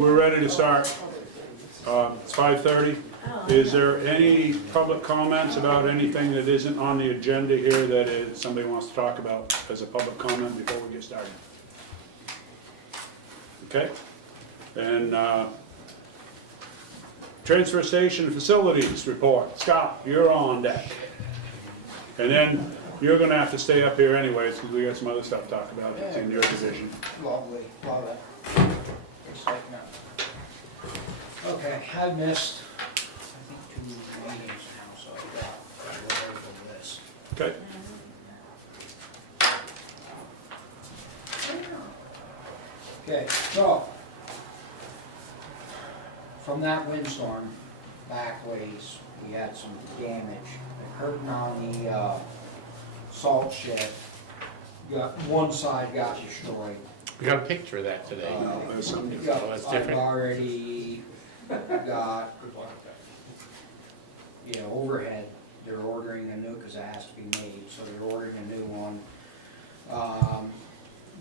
We're ready to start. It's 5:30. Is there any public comments about anything that isn't on the agenda here that somebody wants to talk about as a public comment before we get started? Okay. And transfer station facilities report. Scott, you're on deck. And then you're going to have to stay up here anyways because we got some other stuff to talk about in your division. Lovely, love it. Excitement. Okay, I missed, I think, 2 meetings now, so I've got a little of this. Okay. Okay, so, from that windstorm, back ways, we had some damage. The curtain on the salt shed, one side got destroyed. We got a picture of that today. There's something. it's I've different. already got, overhead, they're ordering a new, because it has to be made, so they're ordering a new one.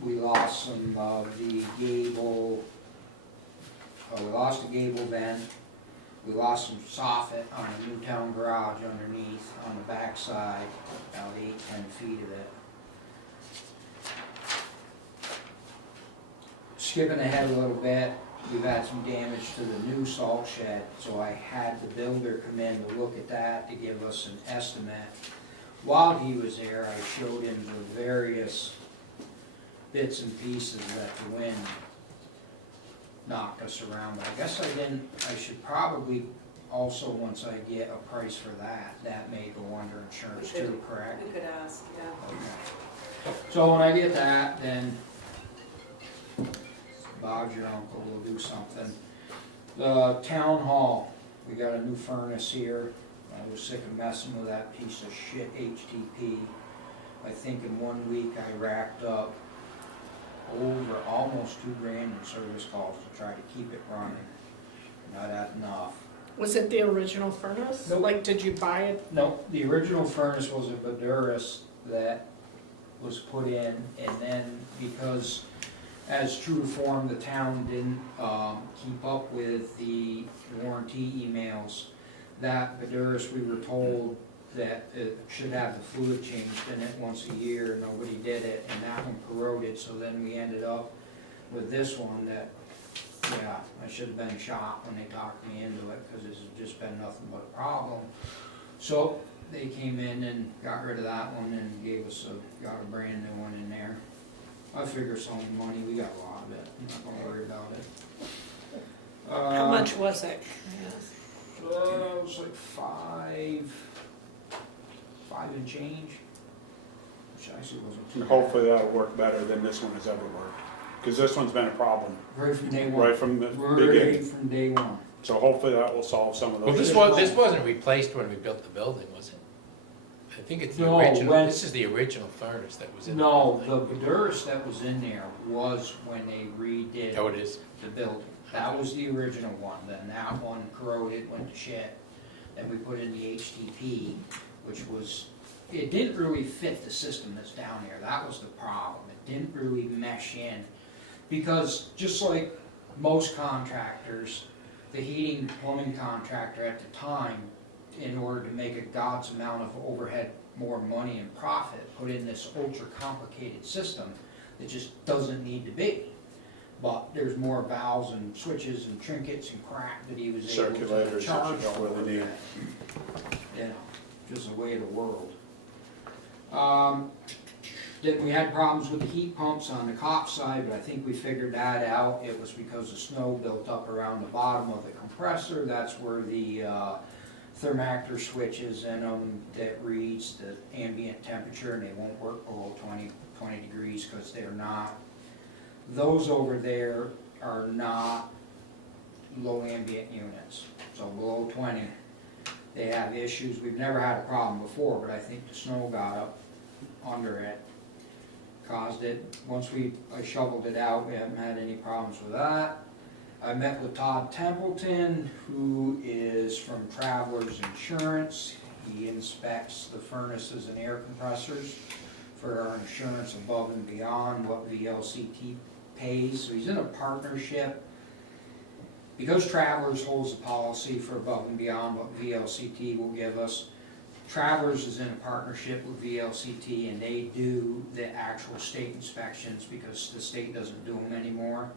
We lost some of the gable, we lost the gable vent, we lost some soffit on the Newtown garage underneath, on the back side, about 8-10 feet of it. Skipping ahead a little bit, we've had some damage to the new salt shed, so I had the builder come in to look at that to give us an estimate. While he was there, I showed him the various bits and pieces that the wind knocked us around, but I guess I should probably also, once I get a price for that may go under insurance too, correct? We could ask, yeah. Okay. So when I get that, then Bob, your uncle, will do something. The town hall, we got a new furnace here. I was sick of messing with that piece of shit HTP. I think in 1 week I racked up over almost $2,000 in service calls to try to keep it running. Not that enough. Was it the original furnace? Nope. Like, did you buy it? No, the original furnace was a Badurus that was put in, and then because as true form, the town didn't keep up with the warranty emails. That Badurus, we were told that it should have the fluid changed in it once a year. Nobody did it, and that one corroded. So then we ended up with this one that, yeah, I should have been shot when they talked me into it because it's just been nothing but a problem. So they came in and got rid of that one and got a brand new one in there. I figure some money, we got a lot of it, I'm not gonna worry about it. How much was it? It was like five and change, which actually wasn't too bad. Hopefully that'll work better than this one has ever worked. Because this one's been a problem Right from day one. right from the Right beginning. from day one. So hopefully that will solve some of Well, those. this wasn't replaced when we built the building, was it? I think it's the No, original, when- this is the original furnace that was in the No, building. the Badurus that was in there was when they redid Oh, it is? the building. That was the original one, then that one corroded, went to shit. Then we put in the HTP, which was, it didn't really fit the system that's down there, that was the problem. It didn't really mesh in, because just like most contractors, the heating plumbing contractor at the time, in order to make a God's amount of overhead, more money and profit, put in this ultra complicated system that just doesn't need to be. But there's more valves and switches and trinkets and crap that he was able to Circulators that charge you don't for. really need. You know, just the way of the world. Then we had problems with the heat pumps on the cop side, but I think we figured that out. It was because the snow built up around the bottom of the compressor. That's where the thermactor switches in them that reads the ambient temperature, and they won't work below 20 degrees because they're not. Those over there are not low ambient units, so below 20 they have issues. We've never had a problem before, but I think the snow got up under it, caused it. Once I shoveled it out, we haven't had any problems with that. I met with Todd Templeton, who is from Travelers Insurance. He inspects the furnaces and air compressors for our insurance above and beyond what VLCT pays. So he's in a partnership because Travelers holds the policy for above and beyond what VLCT will give us, Travelers is in a partnership with VLCT and they do the actual state inspections because the state doesn't do them anymore.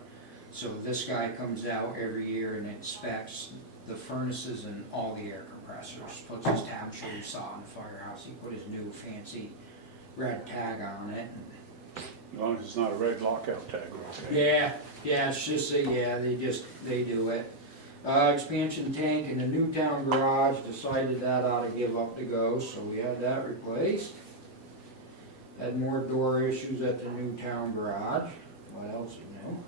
So this guy comes out every year and inspects the furnaces and all the air compressors, puts his tab, I'm sure you saw in the firehouse, he put his new fancy red tag on it. As long as it's not a red lockout tag, okay. Yeah, it's just, they do it. Expansion tank in the Newtown garage, decided that ought to give up the ghost, so we had that replaced. Had more door issues at the Newtown garage, what else you know?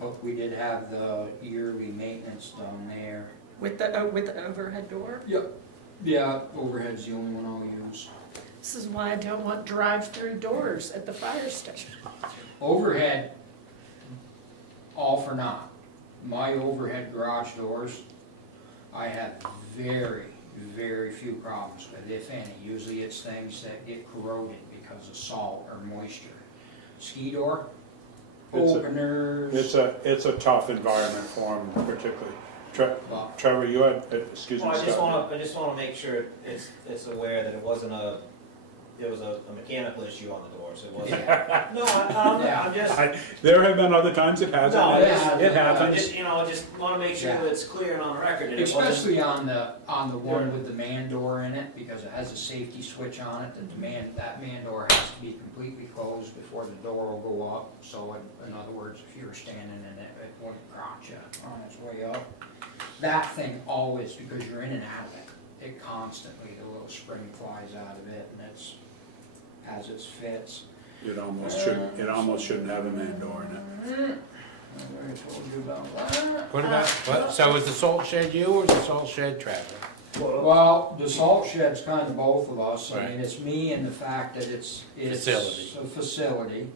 But we did have the yearly maintenance done there. With the overhead door? Yep. Yeah, overhead's the only one I'll use. This is why I don't want drive-through doors at the fire station. Overhead, all for naught. My overhead garage doors, I have very, very few problems with, if any. Usually it's things that get corroded because of salt or moisture. Ski door, openers. It's a tough environment for them, particularly. Well, Trevor, you had, excuse me, Well, Scott. I just wanna make sure it's aware that it wasn't there was a mechanical issue on the door, so it wasn't. No, I'm just. There have been other times it hasn't. No, It I happens. just wanna make sure that it's clear and on the record, and it wasn't. especially on the one with the man door in it, because it has a safety switch on it, that man door has to be completely closed before the door will go up. So in other words, if you were standing in it, it wouldn't crotch you on its way up. That thing always, because you're in and out of it constantly, the little spring flies out of it, and it's, as it fits. It almost shouldn't have a man door in it. I already told you about that. What about, so is the salt shed you or is the salt shed Trevor? Well, the salt shed's kind of both of us. I Right. mean, it's me and the fact that it's Facility. a facility.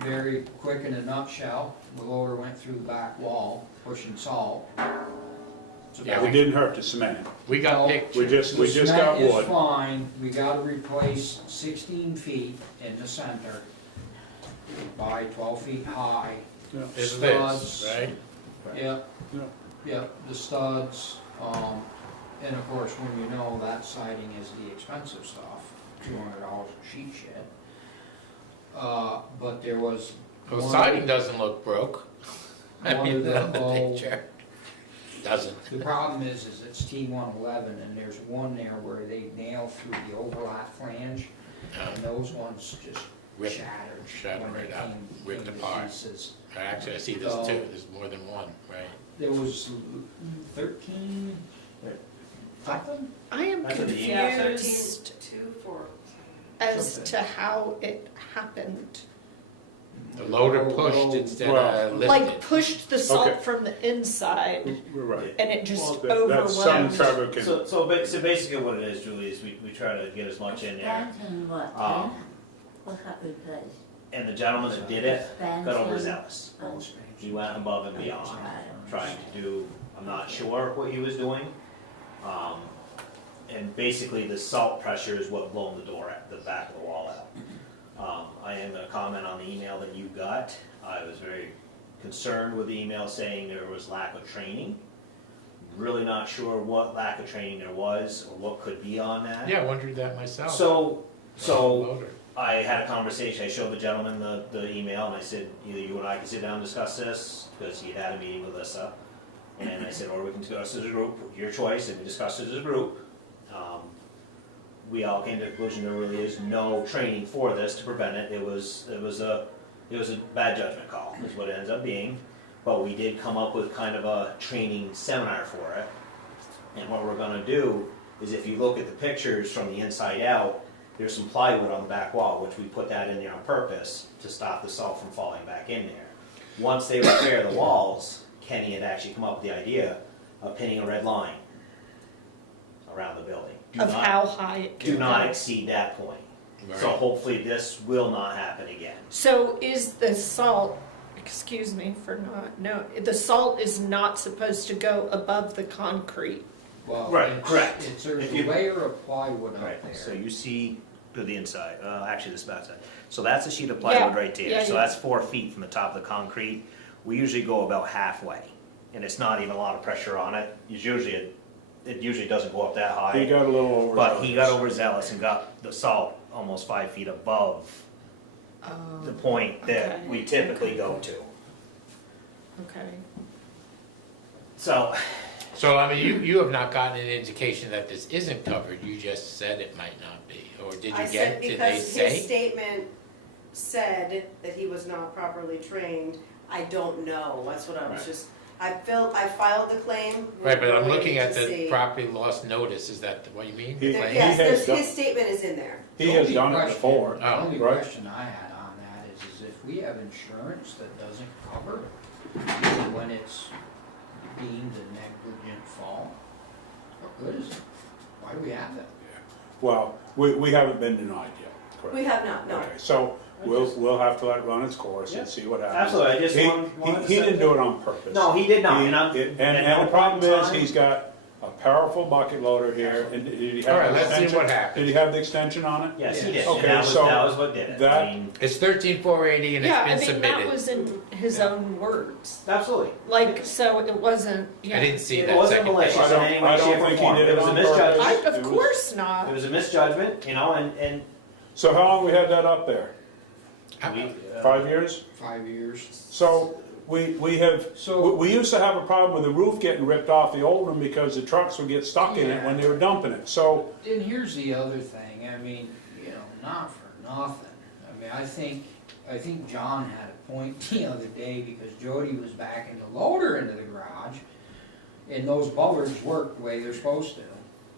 Very quick in a nutshell, the loader went through the back wall, pushing salt. It's Yeah, It didn't hurt to cement. We got No. pictures. We just got The cement wood. is fine, we gotta replace 16 feet in the center by 12 feet high. Is studs. this, right? Yep, Yeah. yep, the studs, and of course, when you know that siding is the expensive stuff, $200 a sheet shed. But there was. Well, one- siding doesn't look broke. I One mean, of the on the old- picture. Doesn't. The problem is it's T111, and there's one there where they nail through the overlap flange, and those ones just Ripped- shattered. shattered when they right out, came ripped to apart. pieces. Actually, I see this So- too, there's more than one, right? There was 13, something? I am That's what the- confused 2, 4. as Something. to how it happened. The loader Oh, pushed oh, instead well, of Like lifted. pushed the salt Okay. from the inside We're right. and it just That's something overwhelmed. Trevor can, So basically what it is, Julie, is we try to get as much in there. Expansion what? Um, What got replaced? And the gentleman that did it got overzealous. Oh, He went above and beyond, trying to do, I'm not sure what he was doing. And basically the salt pressure is what blown the door at, the back of the wall out. I am gonna comment on the email that you got. I was very concerned with the email saying there was lack of training. Really not sure what lack of training there was or what could be on that. Yeah, I wondered that myself. So Loader. I had a conversation, I showed the gentleman the email, and I said, either you and I can sit down and discuss this, because he had a meeting with Alyssa. And I said, or we can discuss it as a group, your choice, and we discussed it as a group. We all came to the conclusion there really is no training for this to prevent it. It was a bad judgment call, is what it ends up being. But we did come up with kind of a training seminar for it. And what we're gonna do is, if you look at the pictures from the inside out, there's some plywood on the back wall, which we put that in there on purpose to stop the salt from falling back in there. Once they repair the walls, Kenny had actually come up with the idea of pinning a red line around the building. Of how high it Do can not go. exceed that point. Right. So hopefully this will not happen again. So is the salt, excuse me for not, no, the salt is not supposed to go above the concrete. Well, Right, it's- correct. There's If a you- layer of plywood Right, out so there. you see to the inside, actually this backside. So that's a sheet of plywood Yeah, right there. yeah, So yeah. that's 4 feet from the top of the concrete. we usually go about halfway, and it's not even a lot of pressure on it. It usually doesn't go up that high. He got a little overzealous. But he got overzealous and got the salt almost 5 feet above the point that okay, we typically okay. go to. Okay. So, So, I mean, you have not gotten an indication that this isn't covered, you just said it might not be, or did you I get, said did they because say? his statement said that he was not properly trained, I don't know, that's what I was Right. just, I filed the claim. Right, but I'm waiting looking at to the see. property loss notice, is that what you mean? He- The claim? Yes, has done- his statement is in there. He has The done only it question- before, The only right? question I had on that is if we have insurance that doesn't cover it, when it's deemed a negligent fault, what good is it? Why do we have that? Well, we haven't been denied yet, correct? We have not, no. Okay, so we'll have to let it run its course Yeah. and see what happens. absolutely, I just He, wanted to he say didn't do that. it on purpose. No, he did not, He- and I'm. and at no the problem point in is, time- he's got a powerful bucket loader here, and did he All have right, the let's see extension? what happens. Did he have the extension on it? Yes, he Yeah. did, Okay, and that so was what did it. that- I mean, It's 13,480 and Yeah, I it's been mean, that submitted. was in his own words. absolutely. Like, so it wasn't, I yeah. didn't see It that wasn't second malicious. page. I don't, in any way, I don't shape, or think he form. did It it was a on misjudgment. purpose. Of It was- course not. It was a misjudgment, you know, and So how long we had that up there? we. 5 years? 5 years. So we have, So- we used to have a problem with the roof getting ripped off the old one because the trucks would get stuck in it when they were dumping it. So, And here's the other thing, I mean, you know, not for nothing. I mean, I think John had a point the other day because Jody was backing the loader into the garage and those bullets worked the way they're supposed to.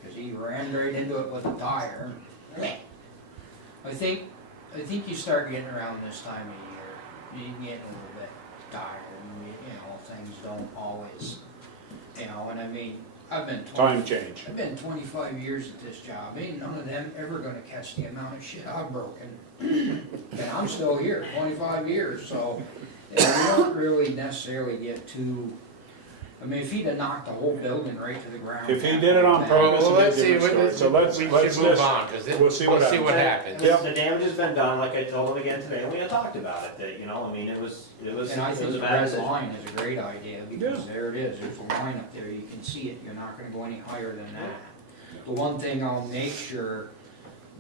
Cause he rammed right into it with a tire. I think you start getting around this time of year, you get a little bit tired and you know, things don't always, you know, and I mean, I've been time change. I've been 25 years at this job, ain't none of them ever gonna catch the amount of shit I've broken. And I'm still here, 25 years, so, you know, we don't really necessarily get too, I mean, if he'd have knocked the whole building right to the ground. If he did it on then- purpose, Well, let's it'd be see, a different story. So let's we should just, move on, because we'll see what happens. happens. Yeah. The damage has been done, like I told him again today, and we had talked about it, that, you know, I mean, it was And I think a the bad red decision. line is a great idea, because there it is, there's a line up there, you can see it, you're not gonna go any higher than that. The one thing I'll make sure,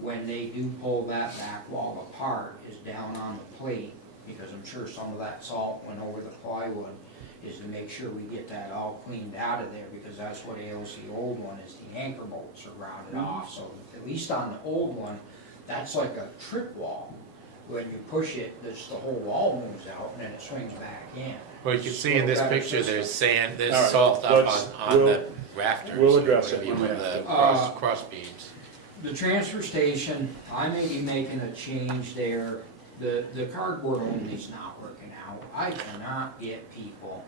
when they do pull that back wall apart, is down on the plate, because I'm sure some of that salt went over the plywood, is to make sure we get that all cleaned out of there, because that's what ails the old one, is the anchor bolts are rounded off, so at least on the old one, that's like a trip wall. When you push it, the whole wall moves out, and then it swings back in. Well, you can see in this picture, there's sand, there's All right, salt up let's- on the rafters. we'll address it whatever when you we want, have the to. cross beams. The transfer station, I may be making a change there. The cardboard only's not working out. I cannot get people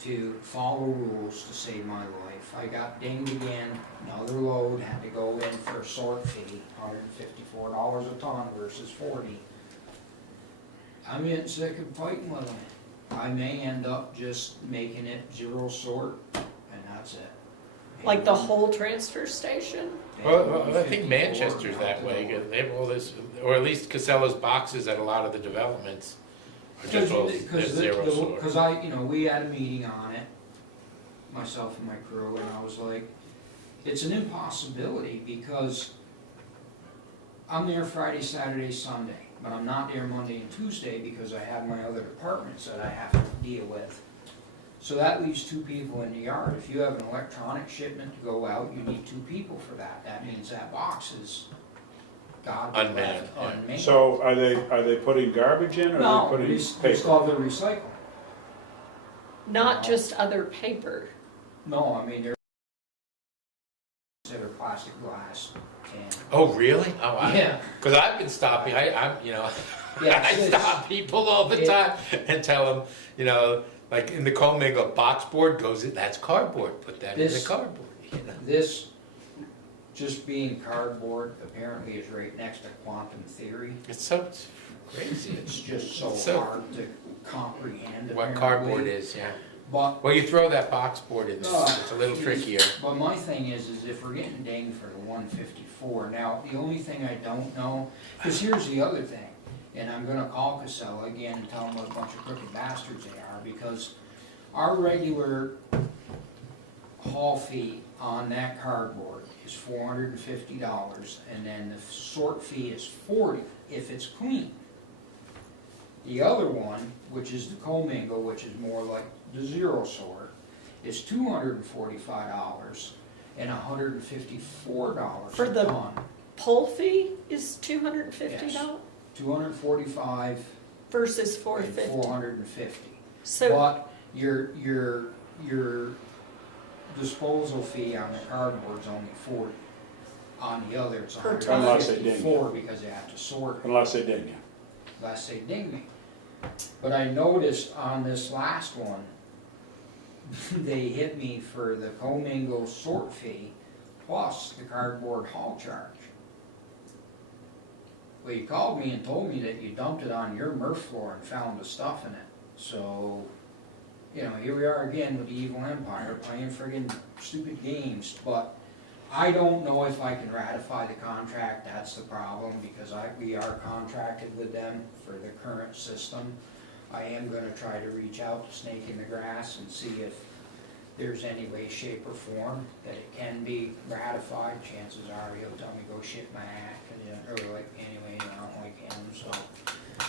to follow rules to save my life. I got dinged again, another load, had to go in for a sort fee, $154 a ton versus 40. I'm getting sick of fighting with them. I may end up just making it zero sort, and that's it. Like the whole transfer station? Well, I think Manchester's that way, 'cause they have all this, or at least Casella's boxes at a lot of the developments are just all, they're zero sort. Because we had a meeting on it, myself and my crew, and I was like, it's an impossibility because I'm there Friday, Saturday, Sunday, but I'm not there Monday and Tuesday because I have my other departments that I have to deal with. So that leaves 2 people in the yard. If you have an electronic shipment to go out, you need 2 people for that. That means that box is gotta be Unmanned, left yeah. unmanned. So are they putting garbage in or No, are they putting it's paper? called the recycle. Not just other paper. No, I mean, they're consider plastic glass and. Oh, really? Oh, Yeah. Because I've been stopping, I'm, you know, Yeah, I stop people all the time and tell them, you know, like in the commingle, box board goes in, that's cardboard, put that in the This- cardboard, you know. This, just being cardboard, apparently is right next to quantum theory. It's so crazy. It's just so So- hard to comprehend. What apparently. cardboard is, yeah. But, Well, you throw that box board in there, Oh, it's a little geez. trickier. but my thing is if we're getting dinged for the 154, now, the only thing I don't know, because here's the other thing, and I'm gonna call Casella again and tell them what a bunch of crooked bastards they are, because our regular haul fee on that cardboard is $450, and then the sort fee is $40 if it's clean. The other one, which is the commingle, which is more like the zero sort, is $245 and $154 For a the- ton. Pull fee is $250 Yes. 245 versus and 450. 450. So, But your disposal fee on the cardboard's only 40. On the other, it's Per ton. Unless they ding you. 154 because they have to sort it, Unless they ding you. unless they ding me. But I noticed on this last one, they hit me for the commingle sort fee plus the cardboard haul charge. Well, you called me and told me that you dumped it on your MRF floor and found the stuff in it. So, you know, here we are again with the evil empire playing friggin' stupid games. But I don't know if I can ratify the contract, that's the problem, because we are contracted with them for the current system. I am gonna try to reach out to Snake in the Grass and see if there's any way, shape, or form that it can be ratified. Chances are he'll tell me go shit my act, or like, anyway, I don't like him, so.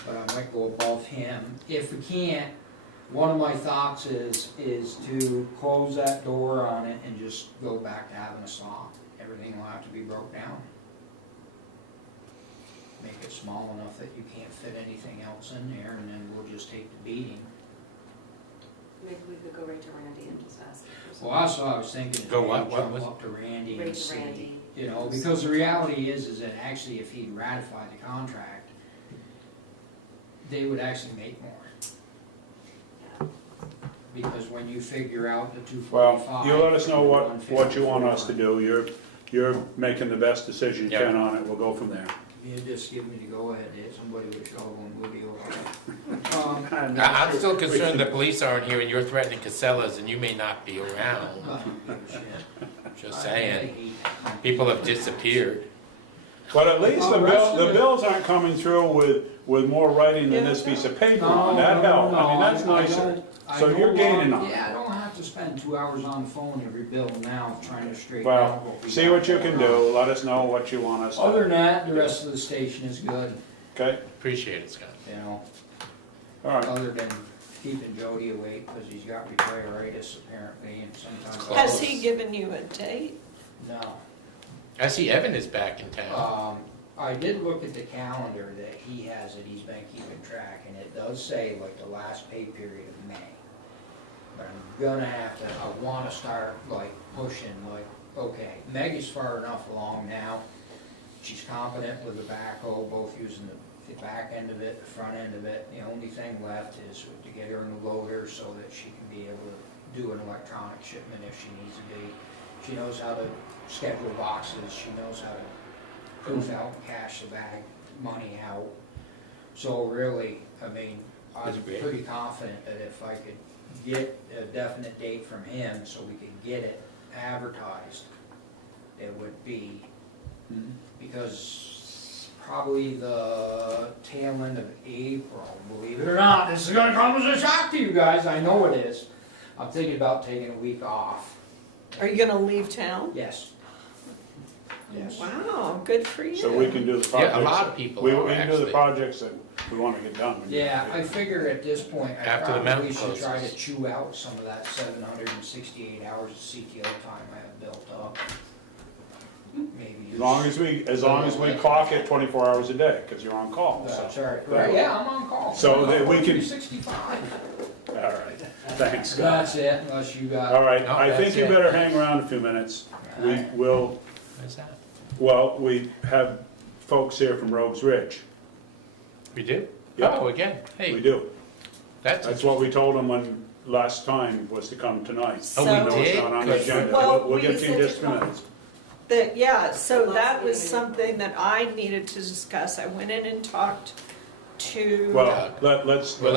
But I might go above him. If we can't, one of my thoughts is to close that door on it and just go back to having a saw. Everything will have to be broke down. Make it small enough that you can't fit anything else in there, and then we'll just take the beating. Maybe we could go right to Randy and just ask. for Well, that's what I was thinking. Go what? Maybe What jump was- up to Randy Right and to see. Randy. You know, because the reality is that actually if he'd ratified the contract, they would actually make more. Yeah. Because when you figure out the 245. Well, you let us know what you 154, want us to do. You're making the best decision you Yeah. can on it. We'll go from there. You just give me the go-ahead, Dave. Somebody would shovel and we'll be okay. I'm still concerned the police aren't here and you're threatening Casellas and you may not be around. Just saying, people have disappeared. But at least the bills aren't coming through with more writing than this piece of paper on. That helped. I mean, that's nicer. So you're gaining on it. Yeah, I don't have to spend 2 hours on the phone every bill now trying to straighten Well, out what we see got what you going can on. do. Let us know what you want us to Other do. than that, the rest of the station is good, Okay? Appreciate it, Scott. you know, All right. other than keeping Jody awake because he's got retiritis apparently and sometimes. has he given you a date? No. I see Evan is back in town. I did look at the calendar that he has that he's been keeping track, and it does say like the last pay period of May. But I'm gonna have to, I wanna start like pushing, like, okay, Meg is far enough along now. She's competent with the backhoe, both using the back end of it, the front end of it. The only thing left is to get her in the loader so that she can be able to do an electronic shipment if she needs to be. She knows how to schedule boxes, she knows how to proof out and cash the bag money out. So really, I mean, I'm That's great. pretty confident that if I could get a definite date from him so we could get it advertised, it would be, because probably the tail end of April, believe it or not, this is gonna come as a shock to you guys, I know it is. I'm thinking about taking a week off. Are you gonna leave town? Yes. Yes. Wow, good for you. So we can do the projects. Yeah, a lot of people We are can do the actually. projects that we want to get done. Yeah, I figure at this point, I After the probably mountain should try to closes. chew out some of that 768 hours of CTO time I have built up. Maybe As long as we clock it 24 hours a day, because you're on call. So. That's all right. Right, yeah, I'm on call. So that we can- 365. All right. Thanks, Scott. That's it, unless you got. All right. No, I think that's you it. better hang around a few minutes. We Alright. will. What's that? Well, we have folks here from Rogues Ridge. We do? Yeah. Oh, again, We hey, do. that's what we told them when last time was to come tonight. Oh, we I know it's did? not on the agenda. Well, We'll we get to you in said just a to few come. minutes. So The that last was meeting. something that I needed to discuss. I went in and talked to. Well, let's. Well,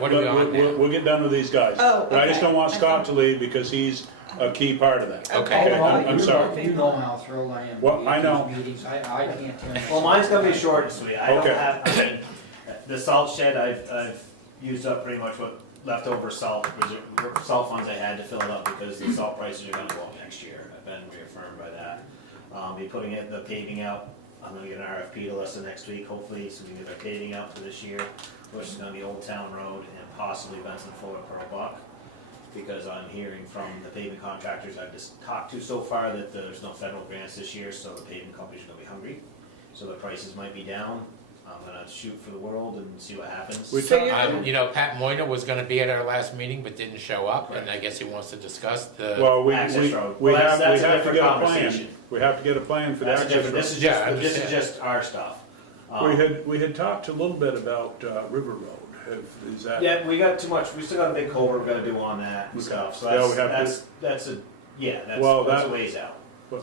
what are we on now? We'll get done with these guys. Oh, But I just okay. don't want I Scott thought- to leave because he's a key part of that. Okay. I'm sorry. You know how thrilled I am. Well, to be I at know. these meetings. I can't tell you. Well, mine's gonna be short and sweet. I don't Okay. have, I mean, the salt shed, I've used up pretty much what leftover salt funds I had to fill it up because the salt prices are gonna go up next year. I've been reaffirmed by that. Be putting the paving out. I'm gonna get an RFP to Lissa next week, hopefully, so we can get our paving out for this year, which is gonna be Old Town Road and possibly Benson Fuller Pearl Buck. Because I'm hearing from the paving contractors I've just talked to so far that there's no federal grants this year, so the paving companies are gonna be hungry. So the prices might be down. I'm gonna shoot for the world and see what happens. So you're You know, Pat Moyna was gonna be at our last meeting, but didn't show up, and I guess he wants to discuss the, Well, we Access road. we Well, have that's a to different get a plan. conversation. We have to get a plan for the That's access different, road. this is Yeah, I just, this is understand. just our stuff. We had talked a little bit about River Road. Is that? Yeah, we got too much, we still got a big culvert we gotta do on that and Okay. stuff, so Yeah, we have that's a, yeah, Well, that's a that- ways out. Okay.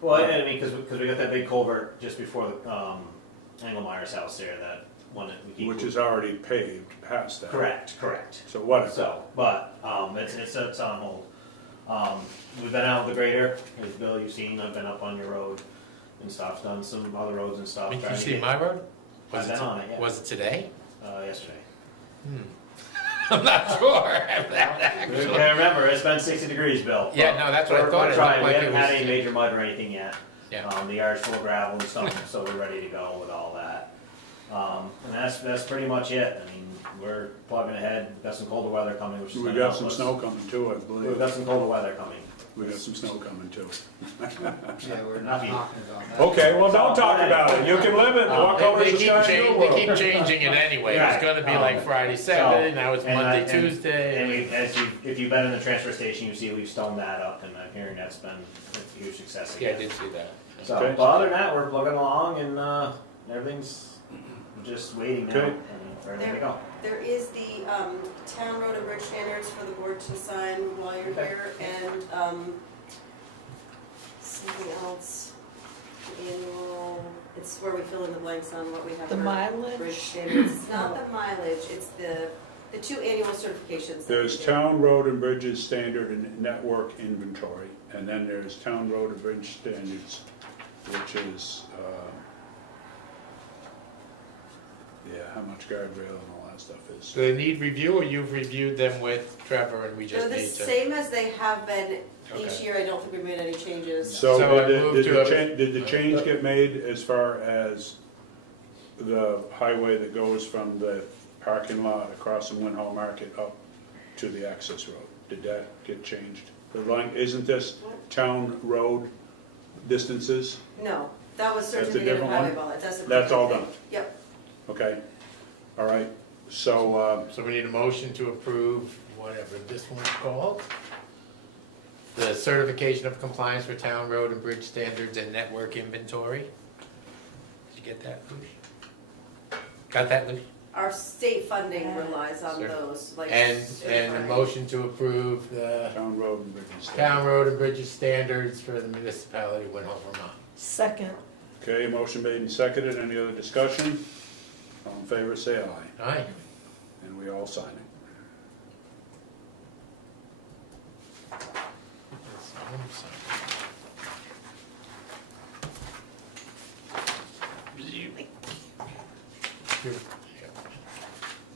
Well, I mean, cause we got that big culvert just before the, Engelmeyer's house there, that one that we keep. Which is already paved past that. Correct. So whatever. So, but, it's on hold. We've been out with the grader, as Bill, you've seen, I've been up on your road and stuff, done some other roads and stuff. did you trying to see get- my road? I've been on it, yeah. Was it today? Yesterday. I'm not sure. Yeah, remember, it's been 60 degrees, Bill. Yeah, no, that's what I We're- thought. We're It trying, looked we like haven't it had was- any major mud or anything yet. Yeah. The yard's full of gravel and stuff, so we're ready to go with all that. And that's pretty much it. I mean, we're plugging ahead, we've got some colder weather coming, which is We gonna got help some us. snow coming too, I We've believe. got some colder weather coming. We got some snow coming too. Yeah, we're not Not you. talking about that. Okay, well, don't talk about it. You can live it. What color is the sky in your They keep world? changing it anyway. It was Right. gonna be like Friday, Saturday, now it's and I- Monday, and- Tuesday. And if you've been in the transfer station, you see we've stoned that up, and I'm hearing that's been a huge success Yeah, I again. did see that. So, Okay. but other than that, we're plugging along, and everything's just waiting now, Okay. and for everything to go. There is the town road and bridge standards for the board to sign while you're Okay. here, and something else, the annual, it's where we fill in the blanks on what we have the for mileage? bridge standards. It's not the mileage, it's the two annual certifications. that There's we do. town road and bridges standard and network inventory, and then there's town road and bridge standards, which is, how much guardrail and all that stuff is. Do they need review, or you've reviewed them with Trevor and we They're just the need to? same as they have been each Okay. year, I don't think we made any changes. So So I did moved the to a- change, did the change get made as far as the highway that goes from the parking lot across from Winhall Market up to the access road? Did that get changed? The line, isn't this town road distances? No, that was a certificate of different highway one? ballot, that's a That's all different done? thing. Yep, Okay, all right, so, So we need a motion to approve whatever this one's called. The certification of compliance for town road and bridge standards and network inventory. Did you get that, Luce? Got that, Luce? our state funding relies on Sure. those, like. And a certified. motion to approve the town road and bridges. town road and bridges standards for the municipality of Winhall, Vermont. Second. Okay, motion made and seconded, any other discussion? All in favor, say aye, Aye. and we all sign it.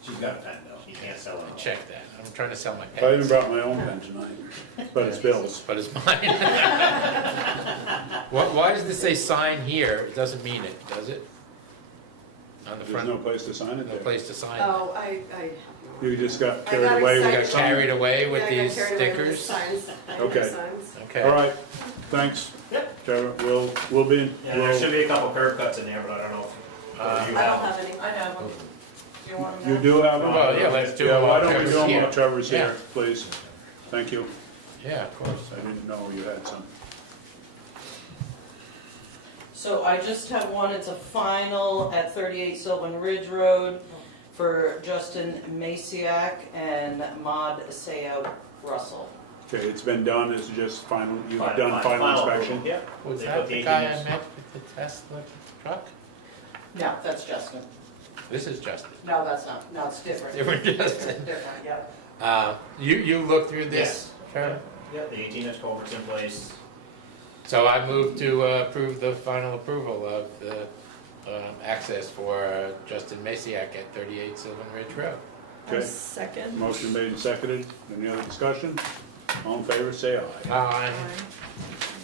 She's got a pen though, you can't sell it. Check that. I'm trying to sell my I even pens, brought my own pen tonight, but it's Bill's. but it's mine. Why does this say sign here? It doesn't mean it, does it? On the There's front, no place to sign it no there. place to sign. Oh, I. You just got I carried got away with We got excited. the carried sign. away with Yeah, I got these carried away with the stickers. signs. I Okay. did signs. Okay. All right, thanks. Yep. Trevor, we'll be, Yeah, there should be a couple curb cuts in there, but I don't know if you I don't have. have any. I have them. Do you want them? you do have them? Well, yeah, let's do Yeah, them why while don't we Trevor's do them here. while Trevor's Yeah. here, please? Thank you. Yeah, of course. I didn't know you had some. So I just have one, it's a final at 38 Sylvan Ridge Road for Justin Masiak and Maud Sayo Russell. Okay, it's been done, it's just final, you've Fine, done fine, final approval. inspection? Yep. Was They that put the the guy I engineers- met with the Tesla truck? No, that's Justin. This is Justin. No, that's not, no, it's different. Different Justin. Different, yep. You looked through this, Trevor? Yep, the 18-inch culvert's in place. So I move to approve the final approval of the access for Justin Masiak at 38 Sylvan Ridge Road. A Okay, second. motion made and seconded. Any other discussion? All in favor, say aye. Aye.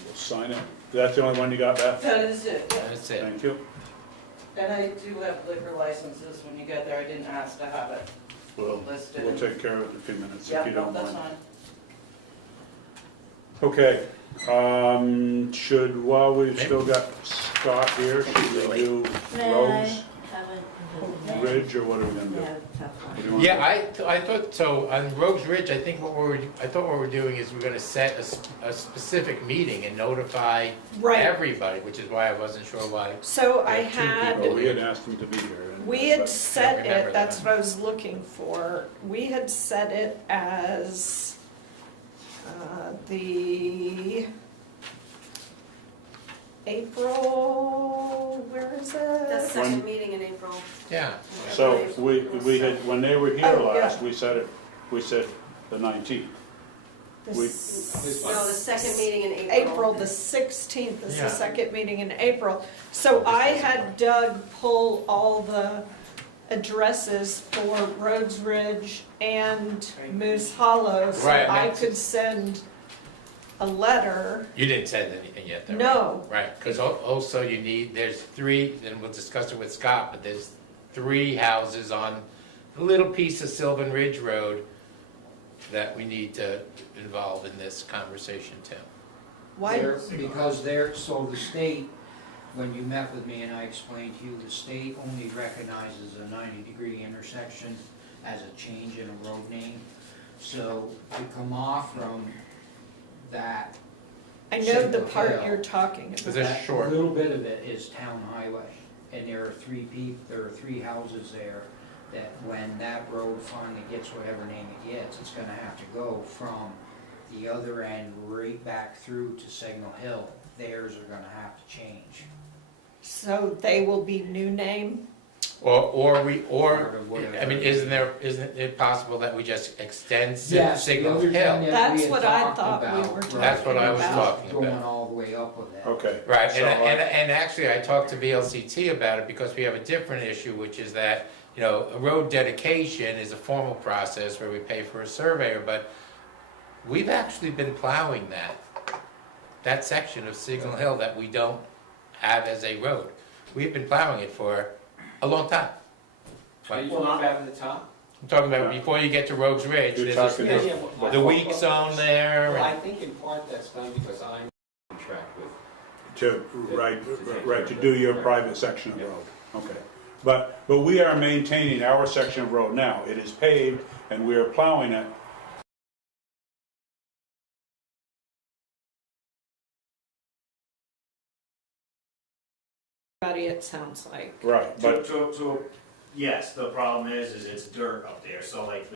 We'll sign it. That's the only one you got, Beth? That is it, yeah. That's it. Thank you. And I do have liquor licenses when you get there, I didn't ask to have it We'll listed. take care of it in a few minutes if Yeah, you no, don't that's mind. fine. Okay, while we've still got Scott here, should we do Rose Ridge, or what are we gonna do? What do you want to Yeah, do? I thought, so on Rogues Ridge, I think what we're doing is we're gonna set a specific meeting and notify Right. everybody, which is why I wasn't sure why. So I Yeah, two had, Well, we had asked him to be here. and- we had but- set remember it, that's that. what I was looking for. We had set it as the April, where is The it? second meeting in April. Yeah. So we had, when they were here Oh, yeah. last, we said the 19th. The we- s- No, the second meeting in April. April, the 16th is Yeah. the second meeting in April. So I had Doug pull all the addresses for Rhodes Ridge and Moose Hollow, so Right, I that's- could send a letter. You didn't send anything yet, though, right? No. Right, because also there's three, and we'll discuss it with Scott, but there's 3 houses on a little piece of Sylvan Ridge Road that we need to involve in this conversation too. Why? Because so the state, when you met with me and I explained to you, the state only recognizes a 90-degree intersection as a change in a road name. So to come off from that, I know the Signal part Hill. you're talking Is about. this that short? little bit of it is town highway. And there are 3 houses there that when that road finally gets whatever name it gets, it's gonna have to go from the other end right back through to Signal Hill. Theirs are gonna have to change. So they will be new name? Or Part of whatever. I mean, isn't it possible that we just extend Yes, Signal the other thing Hill? that we That's had what I talked thought we about, were right, That's what I was about. talking Going about. all the way up with that. Okay. Right, So, and actually, I talked to VLCT about it because we have a different issue, which is that, you know, a road dedication is a formal process where we pay for a surveyor, but we've actually been plowing that section of Signal Hill that we don't have as a road. We've been plowing it for a long time. Are you talking about at the top? I'm talking about before you get to Rogues Ridge, You're there's talking this- Yeah, yeah, the weak zone there. Well, I and- think in part that's done because I'm on track with. to do your private section of the road. Okay. But we are maintaining our section of road now. It is paved and we are plowing it. It sounds like. Right, but Yes, the problem is it's dirt up there, so like